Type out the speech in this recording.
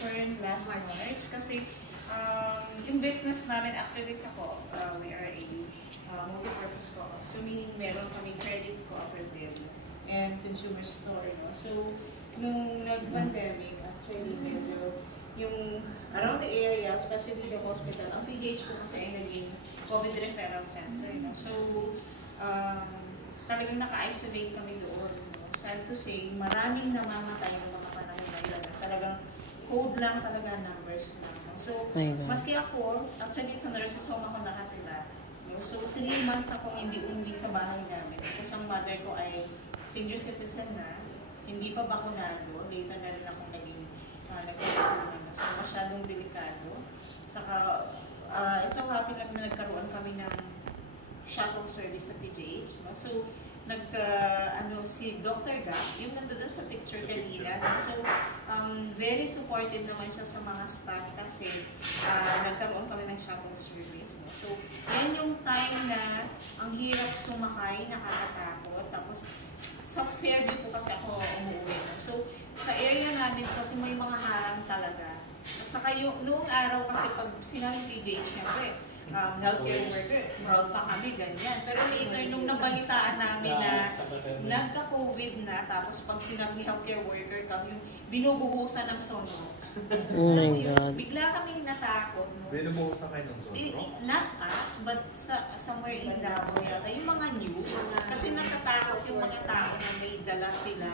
return last March kasi yung business namin, actually ako, we are a multi-purpose co-op. So meaning meron kami credit cooperative and consumer store. No? So nung nag-pandemic, actually medyo yung around the area, especially the hospital, ang PGH ko kasi ay naging COVID referral center. No? So talagang naka-isolate kami doon. No? Sad to say, maraming namamatay ng mga panahon na yun. Talagang code lang talaga, numbers lang. No? So, maski ako, actually sa nurses home ako nakatira. No? So, 3 months akong hindi sa bahay namin. Kasi ang mother ko ay senior citizen na, hindi pa bakunado. Later na rin akong naging nagkakaroon. So, masyadong delikado. Saka, it's so happy lang na nagkaroon kami ng shuttle service sa PGH. No? So, si Dr. Gap, yung nandun sa picture kanina. So, very supportive naman siya sa mga staff kasi nagkaroon kami ng shuttle service. No? So, yan yung time na ang hirap sumakay, nakakatakot. Tapos, sa Fairview po kasi ako umuwi. No? So, sa area namin kasi may mga harang talaga. At saka noong araw kasi pag sinabing PGH, syempre, healthcare worker, proud pa kami, ganyan. Pero later, nung nabalitaan namin na nagka-COVID na, tapos pag sinabi healthcare worker kami, binubuhusan ng Sonox. Oh my God. Bigla kaming natakot. No? Binubuhusan kayo ng Sonox? Not us, but somewhere in Davao yata. Yung mga news, kasi natatakot yung mga tao na may dala sila.